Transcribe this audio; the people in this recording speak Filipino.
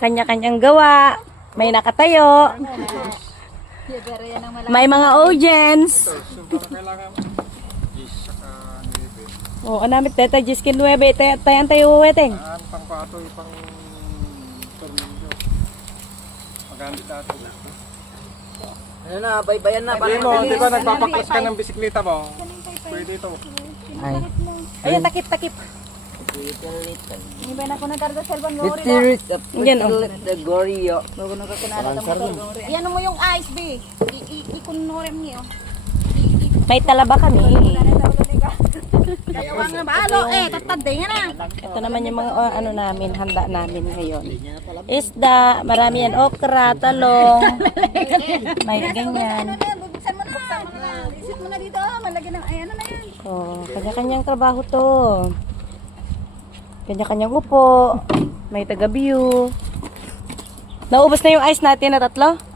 Kanya-kanyang gawa. May nakatayo. May mga audience. Oo, anamit teta, Jiskin 9. Tayan tayo weteng. Pang patoy, pang tornilyo. Magamit natin. Ayan na, baybayan na. Hindi mo, di ba nagpapaklas ka ng bisikleta mo? Pwede ito. Ay. Ayan, takip-takip. Iba na ko nagkarga cellphone mo rin. Spirit of Yan, oh. the Gorio. Bago nagkakinala ng motor. Iyan mo yung ice, be. Ikunorin niyo. May talaba kami. Kaya wang nga baalo tatad nga na. Ito naman yung mga ano namin, handa namin ngayon. Isda, marami yan, okra, talong. May ganyan. Bubuksan mo na. Isit mo na dito. Malagyan ng ayan na yan. Oh, kanya-kanyang trabaho to. Kanya-kanyang upo. May taga-view. Naubos na yung ice natin na 3?